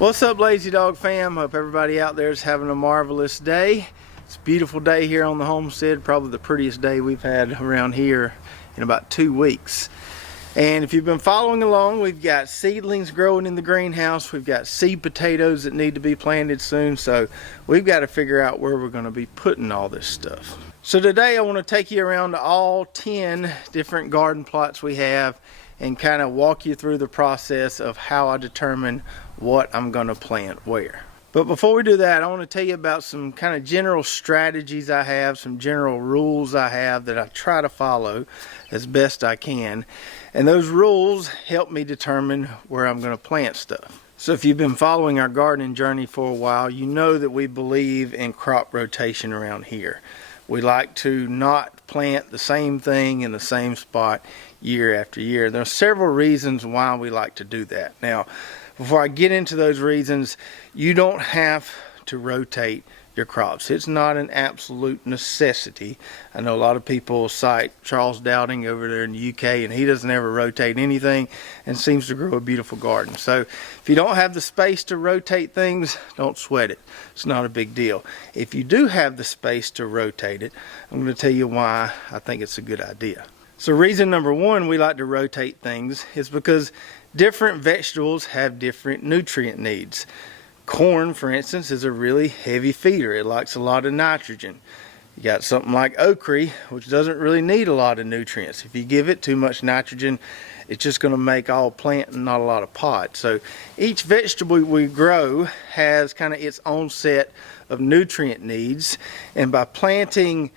What's up, Lazy Dog fam? Hope everybody out there is having a marvelous day. It's a beautiful day here on the homestead, probably the prettiest day we've had around here in about 2 weeks. And if you've been following along, we've got seedlings growing in the greenhouse. We've got seed potatoes that need to be planted soon. So we've got to figure out where we're going to be putting all this stuff. So today I want to take you around to all 10 different garden plots we have and kind of walk you through the process of how I determine what I'm going to plant where. But before we do that, I want to tell you about some kind of general strategies I have, some general rules I have that I try to follow as best I can. And those rules help me determine where I'm going to plant stuff. So if you've been following our gardening journey for a while, you know that we believe in crop rotation around here. We like to not plant the same thing in the same spot year after year. There are several reasons why we like to do that. Now, before I get into those reasons, you don't have to rotate your crops. It's not an absolute necessity. I know a lot of people cite Charles Dowding over there in the UK, and he doesn't ever rotate anything and seems to grow a beautiful garden. So if you don't have the space to rotate things, don't sweat it. It's not a big deal. If you do have the space to rotate it, I'm going to tell you why I think it's a good idea. So reason number one we like to rotate things is because different vegetables have different nutrient needs. Corn, for instance, is a really heavy feeder. It likes a lot of nitrogen. You got something like okra, which doesn't really need a lot of nutrients. If you give it too much nitrogen, it's just going to make all plant and not a lot of pod. So each vegetable we grow has kind of its own set of nutrient needs, and by planting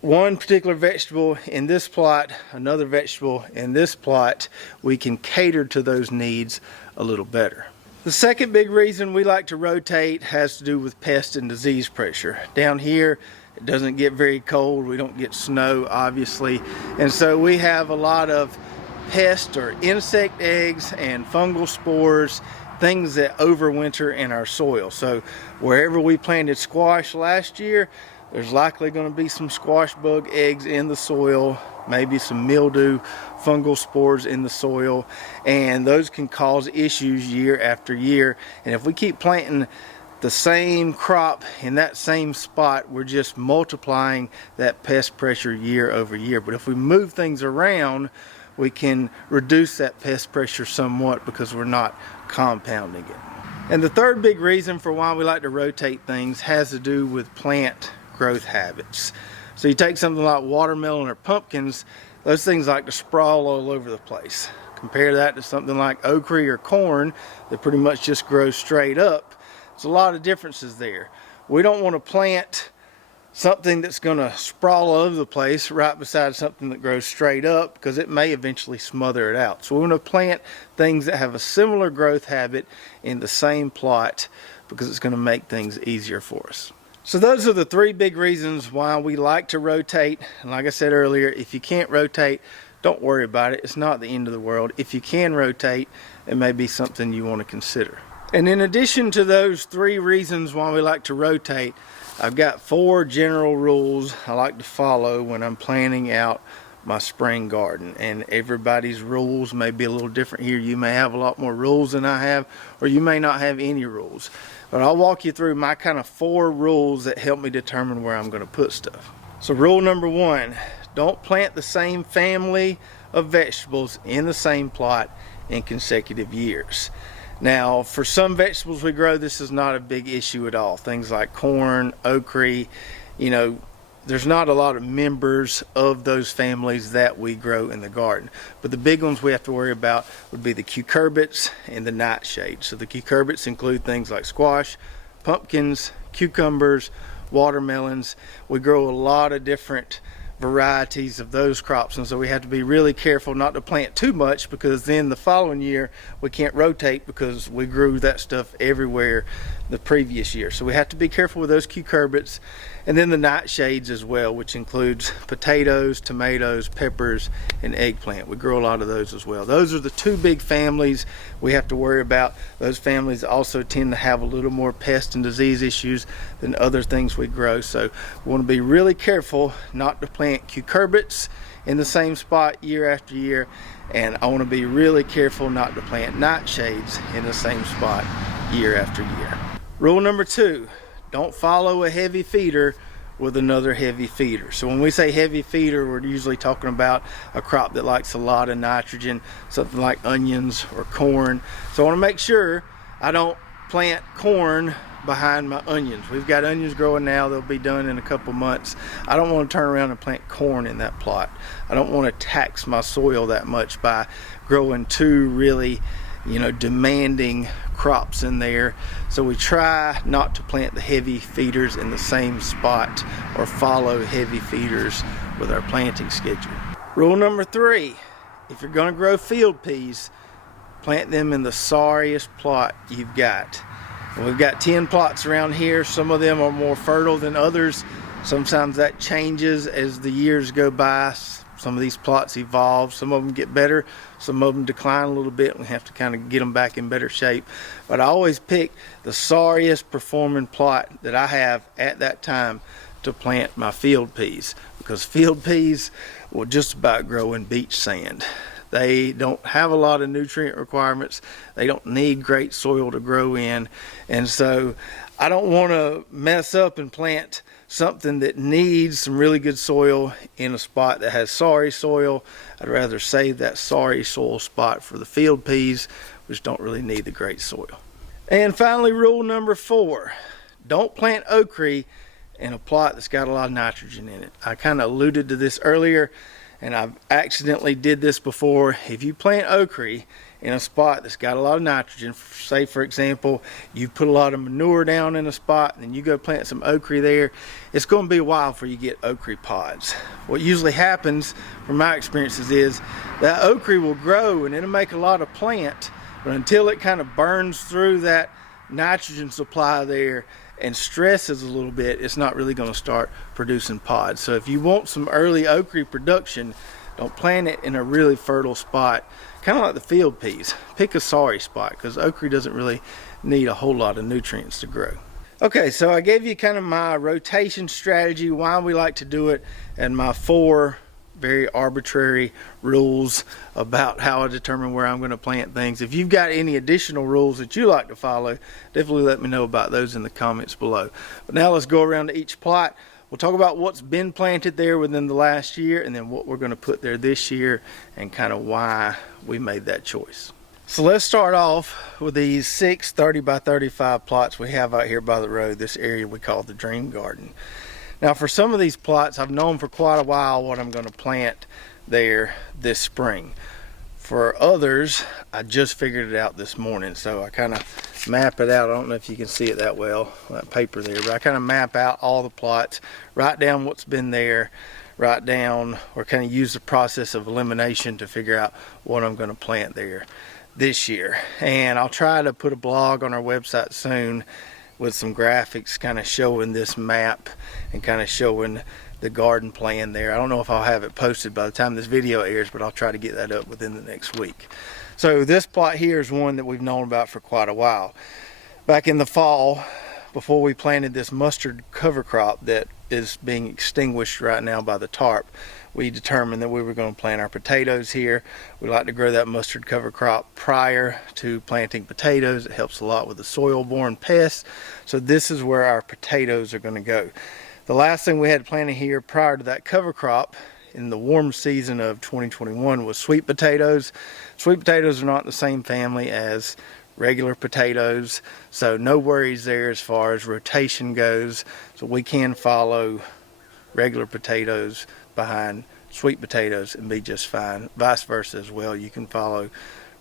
one particular vegetable in this plot, another vegetable in this plot, we can cater to those needs a little better. The second big reason we like to rotate has to do with pest and disease pressure. Down here, it doesn't get very cold. We don't get snow, obviously. And so we have a lot of pest or insect eggs and fungal spores, things that overwinter in our soil. So wherever we planted squash last year, there's likely going to be some squash bug eggs in the soil, maybe some mildew, fungal spores in the soil, and those can cause issues year after year. And if we keep planting the same crop in that same spot, we're just multiplying that pest pressure year over year. But if we move things around, we can reduce that pest pressure somewhat because we're not compounding it. And the third big reason for why we like to rotate things has to do with plant growth habits. So you take something like watermelon or pumpkins, those things like to sprawl all over the place. Compare that to something like okra or corn that pretty much just grows straight up. There's a lot of differences there. We don't want to plant something that's going to sprawl all over the place right beside something that grows straight up, because it may eventually smother it out. So we want to plant things that have a similar growth habit in the same plot, because it's going to make things easier for us. So those are the three big reasons why we like to rotate. And like I said earlier, if you can't rotate, don't worry about it. It's not the end of the world. If you can rotate, it may be something you want to consider. And in addition to those three reasons why we like to rotate, I've got 4 general rules I like to follow when I'm planning out my spring garden. And everybody's rules may be a little different here. You may have a lot more rules than I have, or you may not have any rules. But I'll walk you through my kind of 4 rules that help me determine where I'm going to put stuff. So rule number 1, don't plant the same family of vegetables in the same plot in consecutive years. Now, for some vegetables we grow, this is not a big issue at all. Things like corn, okra, there's not a lot of members of those families that we grow in the garden. But the big ones we have to worry about would be the cucurbits and the nightshades. So the cucurbits include things like squash, pumpkins, cucumbers, watermelons. We grow a lot of different varieties of those crops, and so we have to be really careful not to plant too much, because then the following year we can't rotate because we grew that stuff everywhere the previous year. So we have to be careful with those cucurbits. And then the nightshades as well, which includes potatoes, tomatoes, peppers, and eggplant. We grow a lot of those as well. Those are the 2 big families we have to worry about. Those families also tend to have a little more pest and disease issues than other things we grow. So we want to be really careful not to plant cucurbits in the same spot year after year. And I want to be really careful not to plant nightshades in the same spot year after year. Rule number 2, don't follow a heavy feeder with another heavy feeder. So when we say heavy feeder, we're usually talking about a crop that likes a lot of nitrogen, something like onions or corn. So I want to make sure I don't plant corn behind my onions. We've got onions growing now, they'll be done in a couple months. I don't want to turn around and plant corn in that plot. I don't want to tax my soil that much by growing two really, demanding crops in there. So we try not to plant the heavy feeders in the same spot or follow heavy feeders with our planting schedule. Rule number 3, if you're going to grow field peas, plant them in the sorriest plot you've got. We've got 10 plots around here. Some of them are more fertile than others. Sometimes that changes as the years go by. Some of these plots evolve, some of them get better, some of them decline a little bit, and we have to kind of get them back in better shape. But I always pick the sorriest performing plot that I have at that time to plant my field peas, because field peas will just about grow in beach sand. They don't have a lot of nutrient requirements. They don't need great soil to grow in. And so I don't want to mess up and plant something that needs some really good soil in a spot that has sorry soil. I'd rather save that sorry soil spot for the field peas, which don't really need the great soil. And finally, rule number 4, don't plant okra in a plot that's got a lot of nitrogen in it. I kind of alluded to this earlier, and I've accidentally did this before. If you plant okra in a spot that's got a lot of nitrogen, say for example, you put a lot of manure down in a spot and then you go plant some okra there, it's going to be a while before you get okra pods. What usually happens from my experiences is that okra will grow and it'll make a lot of plant, but until it kind of burns through that nitrogen supply there and stresses a little bit, it's not really going to start producing pods. So if you want some early okra production, don't plant it in a really fertile spot, kind of like the field peas. Pick a sorry spot, because okra doesn't really need a whole lot of nutrients to grow. Okay, so I gave you kind of my rotation strategy, why we like to do it, and my 4 very arbitrary rules about how I determine where I'm going to plant things. If you've got any additional rules that you like to follow, definitely let me know about those in the comments below. But now let's go around to each plot. We'll talk about what's been planted there within the last year, and then what we're going to put there this year, and kind of why we made that choice. So let's start off with these 6 30 by 35 plots we have out here by the road, this area we call the Dream Garden. Now for some of these plots, I've known for quite a while what I'm going to plant there this spring. For others, I just figured it out this morning, so I kind of map it out. I don't know if you can see it that well, that paper there, but I kind of map out all the plots, write down what's been there, write down, or kind of use the process of elimination to figure out what I'm going to plant there this year. And I'll try to put a blog on our website soon with some graphics kind of showing this map and kind of showing the garden plan there. I don't know if I'll have it posted by the time this video airs, but I'll try to get that up within the next week. So this plot here is one that we've known about for quite a while. Back in the fall, before we planted this mustard cover crop that is being extinguished right now by the tarp, we determined that we were going to plant our potatoes here. We like to grow that mustard cover crop prior to planting potatoes. It helps a lot with the soil-borne pests. So this is where our potatoes are going to go. The last thing we had planted here prior to that cover crop in the warm season of 2021 was sweet potatoes. Sweet potatoes are not in the same family as regular potatoes, so no worries there as far as rotation goes. So we can follow regular potatoes behind sweet potatoes and be just fine. Vice versa as well. You can follow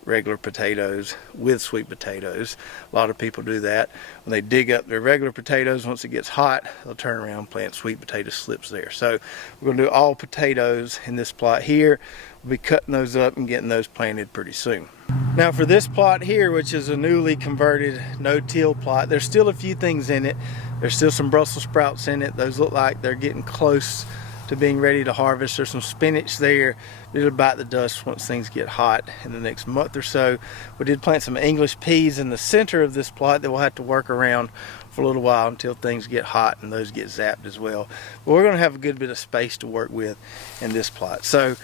regular potatoes with sweet potatoes. A lot of people do that. When they dig up their regular potatoes, once it gets hot, they'll turn around and plant sweet potato slips there. So we're going to do all potatoes in this plot here. We'll be cutting those up and getting those planted pretty soon. Now for this plot here, which is a newly converted no-till plot, there's still a few things in it. There's still some Brussels sprouts in it. Those look like they're getting close to being ready to harvest. There's some spinach there. It'll bite the dust once things get hot in the next month or so. We did plant some English peas in the center of this plot that we'll have to work around for a little while until things get hot and those get zapped as well. But we're going to have a good bit of space to work with in this plot. So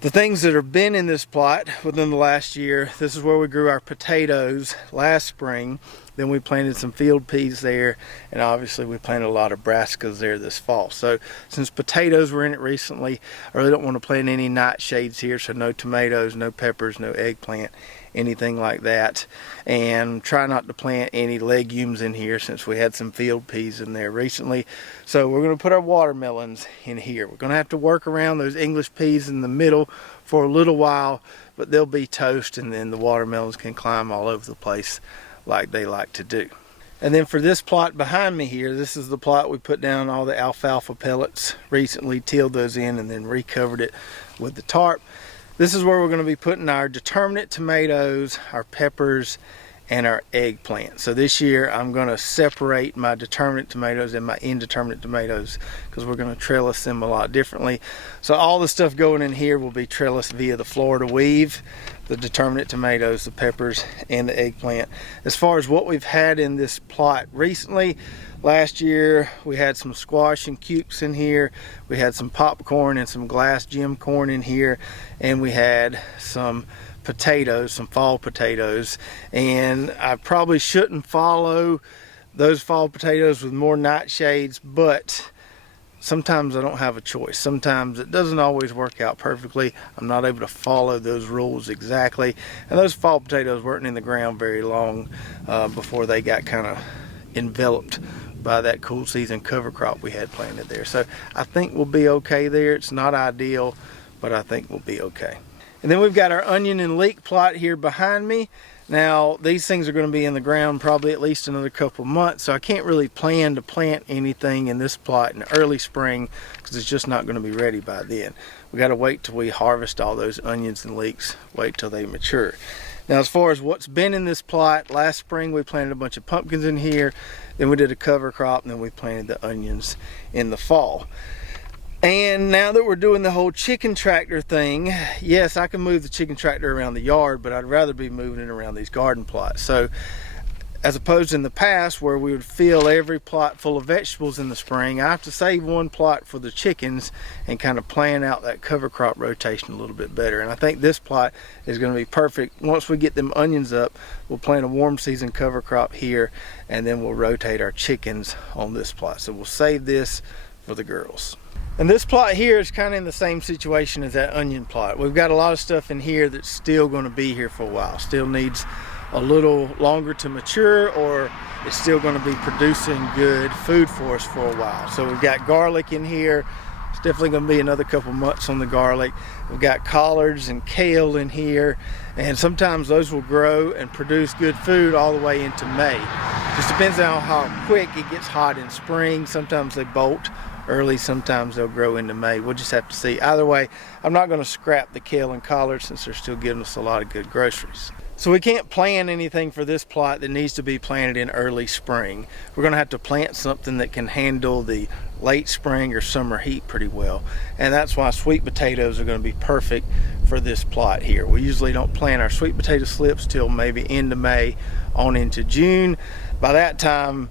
The things that have been in this plot within the last year, this is where we grew our potatoes last spring. Then we planted some field peas there, and obviously we planted a lot of brassicas there this fall. So since potatoes were in it recently, I really don't want to plant any nightshades here, so no tomatoes, no peppers, no eggplant, anything like that. And try not to plant any legumes in here since we had some field peas in there recently. So we're going to put our watermelons in here. We're going to have to work around those English peas in the middle for a little while, but they'll be toast, and then the watermelons can climb all over the place like they like to do. And then for this plot behind me here, this is the plot we put down all the alfalfa pellets, recently tilled those in and then recovered it with the tarp. This is where we're going to be putting our determinate tomatoes, our peppers, and our eggplant. So this year I'm going to separate my determinate tomatoes and my indeterminate tomatoes because we're going to trellis them a lot differently. So all the stuff going in here will be trellised via the Florida weave, the determinate tomatoes, the peppers, and the eggplant. As far as what we've had in this plot recently, last year we had some squash and cukes in here, we had some popcorn and some glass gem corn in here, and we had some potatoes, some fall potatoes. And I probably shouldn't follow those fall potatoes with more nightshades, but sometimes I don't have a choice. Sometimes it doesn't always work out perfectly. I'm not able to follow those rules exactly, and those fall potatoes weren't in the ground very long before they got kind of enveloped by that cool season cover crop we had planted there. So I think we'll be okay there. It's not ideal, but I think we'll be okay. And then we've got our onion and leek plot here behind me. Now these things are going to be in the ground probably at least another couple months, so I can't really plan to plant anything in this plot in early spring because it's just not going to be ready by then. We got to wait till we harvest all those onions and leeks, wait till they mature. Now as far as what's been in this plot, last spring we planted a bunch of pumpkins in here, then we did a cover crop, and then we planted the onions in the fall. And now that we're doing the whole chicken tractor thing, yes, I can move the chicken tractor around the yard, but I'd rather be moving it around these garden plots. So as opposed to in the past where we would fill every plot full of vegetables in the spring, I have to save one plot for the chickens and kind of plan out that cover crop rotation a little bit better. And I think this plot is going to be perfect. Once we get them onions up, we'll plant a warm season cover crop here, and then we'll rotate our chickens on this plot. So we'll save this for the girls. And this plot here is kind of in the same situation as that onion plot. We've got a lot of stuff in here that's still going to be here for a while. Still needs a little longer to mature, or it's still going to be producing good food for us for a while. So we've got garlic in here. It's definitely going to be another couple months on the garlic. We've got collards and kale in here, and sometimes those will grow and produce good food all the way into May. Just depends on how quick it gets hot in spring. Sometimes they bolt early, sometimes they'll grow into May. We'll just have to see. Either way, I'm not going to scrap the kale and collards since they're still giving us a lot of good groceries. So we can't plant anything for this plot that needs to be planted in early spring. We're going to have to plant something that can handle the late spring or summer heat pretty well. And that's why sweet potatoes are going to be perfect for this plot here. We usually don't plant our sweet potato slips till maybe end of May on into June. By that time,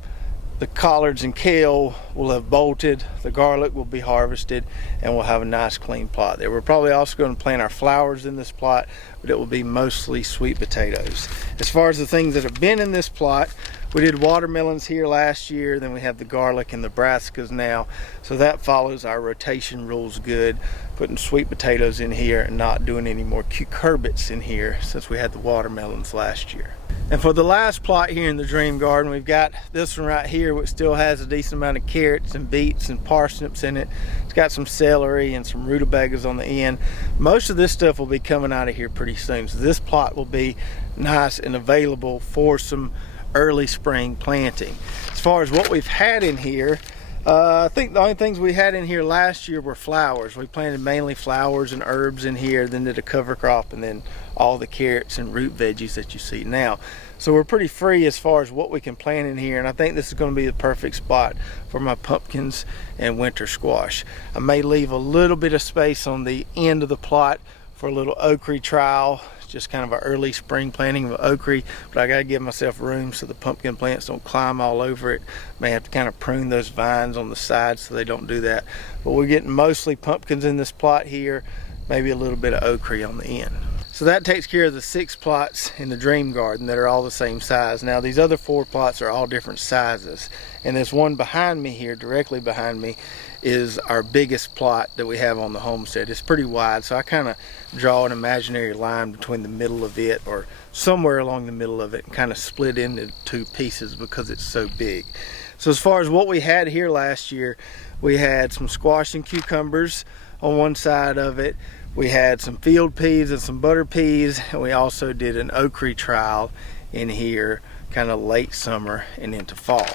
the collards and kale will have bolted, the garlic will be harvested, and we'll have a nice clean plot there. We're probably also going to plant our flowers in this plot, but it will be mostly sweet potatoes. As far as the things that have been in this plot, we did watermelons here last year, then we have the garlic and the brassicas now. So that follows our rotation rules good, putting sweet potatoes in here and not doing any more cucurbits in here since we had the watermelons last year. And for the last plot here in the Dream Garden, we've got this one right here, which still has a decent amount of carrots and beets and parsnips in it. It's got some celery and some rutabagas on the end. Most of this stuff will be coming out of here pretty soon. So this plot will be nice and available for some early spring planting. As far as what we've had in here, I think the only things we had in here last year were flowers. We planted mainly flowers and herbs in here, then did a cover crop, and then all the carrots and root veggies that you see now. So we're pretty free as far as what we can plant in here, and I think this is going to be the perfect spot for my pumpkins and winter squash. I may leave a little bit of space on the end of the plot for a little okra trial, just kind of an early spring planting of okra, but I got to give myself room so the pumpkin plants don't climb all over it. May have to kind of prune those vines on the side so they don't do that. But we're getting mostly pumpkins in this plot here, maybe a little bit of ochre on the end. So that takes care of the 6 plots in the dream garden that are all the same size. Now these other 4 plots are all different sizes. And this one behind me here, directly behind me, is our biggest plot that we have on the homestead. It's pretty wide, so I kind of draw an imaginary line between the middle of it, or somewhere along the middle of it, and kind of split into 2 pieces because it's so big. So as far as what we had here last year, we had some squash and cucumbers on one side of it. We had some field peas and some butter peas, and we also did an ochre trial in here kind of late summer and into fall.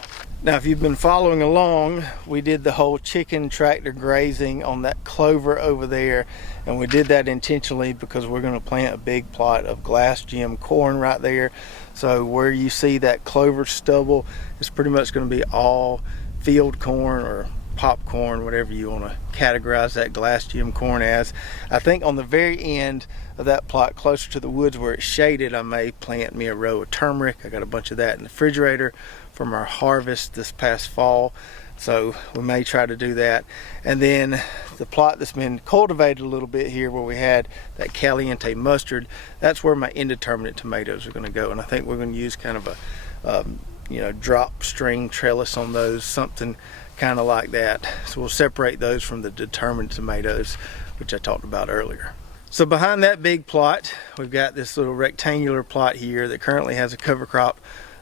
Now if you've been following along, we did the whole chicken tractor grazing on that clover over there, and we did that intentionally because we're going to plant a big plot of glass gem corn right there. So where you see that clover stubble, it's pretty much going to be all field corn or popcorn, whatever you want to categorize that glass gem corn as. I think on the very end of that plot, closer to the woods where it's shaded, I may plant me a row of turmeric. I got a bunch of that in the refrigerator from our harvest this past fall, so we may try to do that. And then the plot that's been cultivated a little bit here, where we had that caliente mustard, that's where my indeterminate tomatoes are going to go, and I think we're going to use kind of a drop string trellis on those, something kind of like that. So we'll separate those from the determined tomatoes, which I talked about earlier. So behind that big plot, we've got this little rectangular plot here that currently has a cover crop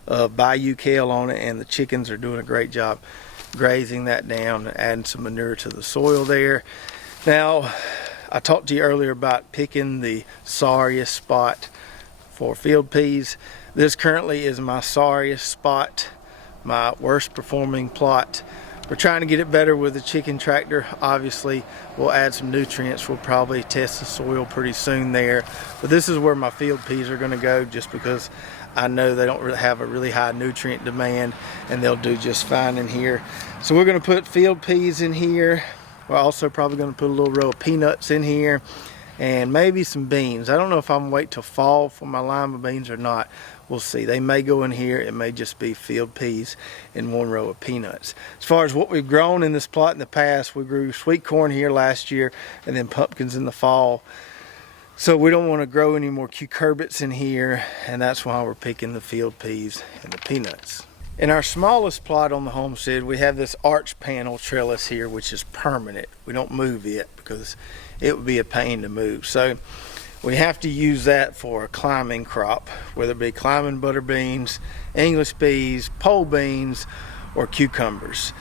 of bayou kale on it, and the chickens are doing a great job grazing that down and adding some manure to the soil there. Now, I talked to you earlier about picking the sorriest spot for field peas. This currently is my sorriest spot, my worst performing plot. We're trying to get it better with the chicken tractor. Obviously, we'll add some nutrients. We'll probably test the soil pretty soon there. But this is where my field peas are going to go, just because I know they don't really have a really high nutrient demand, and they'll do just fine in here. So we're going to put field peas in here. We're also probably going to put a little row of peanuts in here, and maybe some beans. I don't know if I'm going to wait till fall for my lima beans or not. We'll see. They may go in here. It may just be field peas and one row of peanuts. As far as what we've grown in this plot in the past, we grew sweet corn here last year and then pumpkins in the fall. So we don't want to grow any more cucurbits in here, and that's why we're picking the field peas and the peanuts. In our smallest plot on the homestead, we have this arch panel trellis here, which is permanent. We don't move it because it would be a pain to move. So we have to use that for a climbing crop, whether it be climbing butter beans, English peas, pole beans, or cucumbers.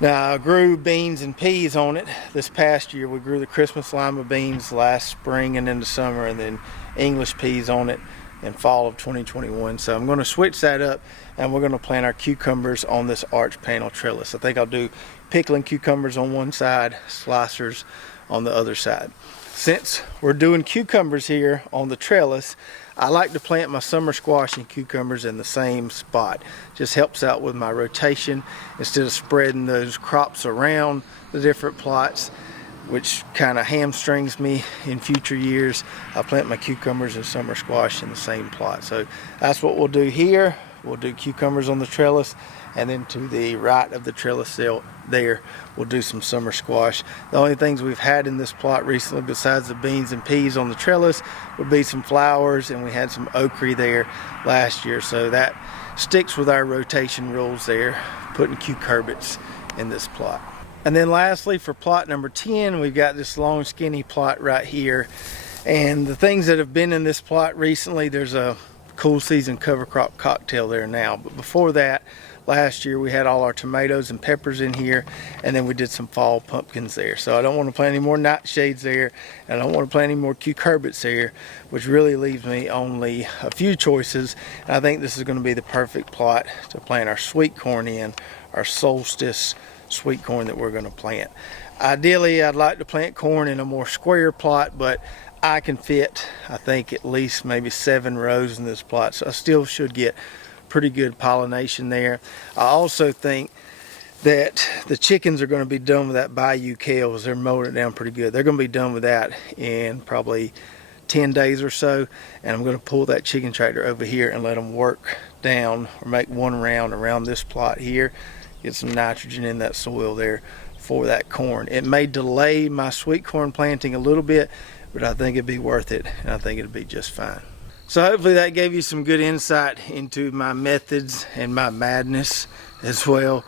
Now, I grew beans and peas on it this past year. We grew the Christmas lima beans last spring and into summer, and then English peas on it in fall of 2021. So I'm going to switch that up, and we're going to plant our cucumbers on this arch panel trellis. I think I'll do pickling cucumbers on one side, slicers on the other side. Since we're doing cucumbers here on the trellis, I like to plant my summer squash and cucumbers in the same spot. Just helps out with my rotation instead of spreading those crops around the different plots, which kind of hamstrings me in future years. I plant my cucumbers and summer squash in the same plot. So that's what we'll do here. We'll do cucumbers on the trellis, and then to the right of the trellis there, we'll do some summer squash. The only things we've had in this plot recently, besides the beans and peas on the trellis, would be some flowers, and we had some ochre there last year. So that sticks with our rotation rules there, putting cucurbits in this plot. And then lastly, for plot number 10, we've got this long skinny plot right here. And the things that have been in this plot recently, there's a cool season cover crop cocktail there now. But before that, last year we had all our tomatoes and peppers in here, and then we did some fall pumpkins there. So I don't want to plant any more nightshades there, and I don't want to plant any more cucurbits there, which really leaves me only a few choices. And I think this is going to be the perfect plot to plant our sweet corn in, our solstice sweet corn that we're going to plant. Ideally, I'd like to plant corn in a more square plot, but I can fit, I think, at least maybe 7 rows in this plot, so I still should get pretty good pollination there. I also think that the chickens are going to be done with that bayou kale, as they're mowing it down pretty good. They're going to be done with that in probably 10 days or so, and I'm going to pull that chicken tractor over here and let them work down, or make one round around this plot here, get some nitrogen in that soil there for that corn. It may delay my sweet corn planting a little bit, but I think it'd be worth it, and I think it'd be just fine. So hopefully that gave you some good insight into my methods and my madness as well.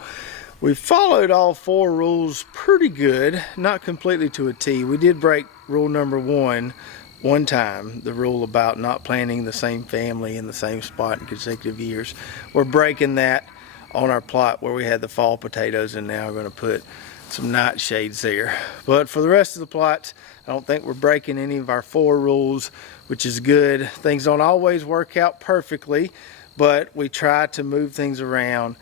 We followed all 4 rules pretty good, not completely to a T. We did break rule number 1 one time, the rule about not planting the same family in the same spot in consecutive years. We're breaking that on our plot where we had the fall potatoes, and now we're going to put some nightshades there. But for the rest of the plots, I don't think we're breaking any of our 4 rules, which is good. Things don't always work out perfectly, but we try to move things around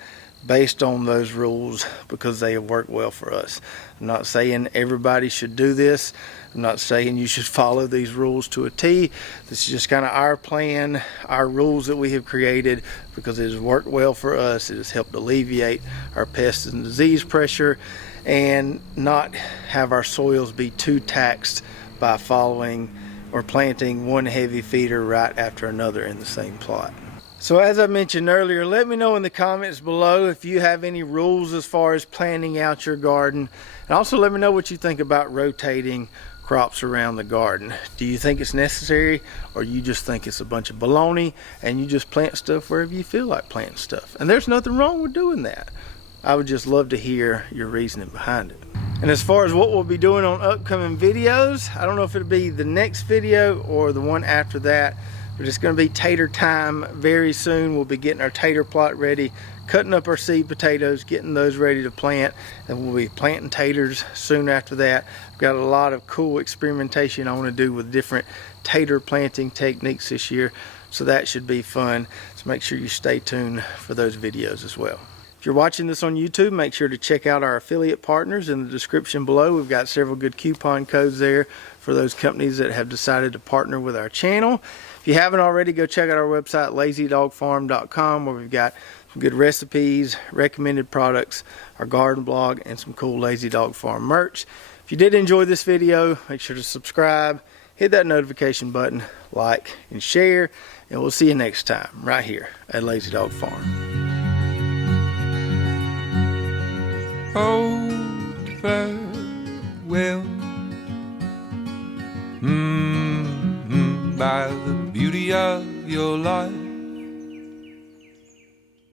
based on those rules because they have worked well for us. I'm not saying everybody should do this. I'm not saying you should follow these rules to a T. This is just kind of our plan, our rules that we have created because it has worked well for us. It has helped alleviate our pest and disease pressure and not have our soils be too taxed by following or planting one heavy feeder right after another in the same plot. So as I mentioned earlier, let me know in the comments below if you have any rules as far as planning out your garden, and also let me know what you think about rotating crops around the garden. Do you think it's necessary, or you just think it's a bunch of baloney and you just plant stuff wherever you feel like planting stuff? And there's nothing wrong with doing that. I would just love to hear your reasoning behind it. And as far as what we'll be doing on upcoming videos, I don't know if it'll be the next video or the one after that, but it's going to be tater time very soon. We'll be getting our tater plot ready, cutting up our seed potatoes, getting those ready to plant, and we'll be planting taters soon after that. I've got a lot of cool experimentation I want to do with different tater planting techniques this year, so that should be fun. So make sure you stay tuned for those videos as well. If you're watching this on YouTube, make sure to check out our affiliate partners in the description below. We've got several good coupon codes there for those companies that have decided to partner with our channel. If you haven't already, go check out our website, lazydogfarm.com, where we've got some good recipes, recommended products, our garden blog, and some cool Lazy Dog Farm merch. If you did enjoy this video, make sure to subscribe, hit that notification button, like, and share, and we'll see you next time right here at Lazy Dog Farm. Oh, farewell, by the beauty of your life.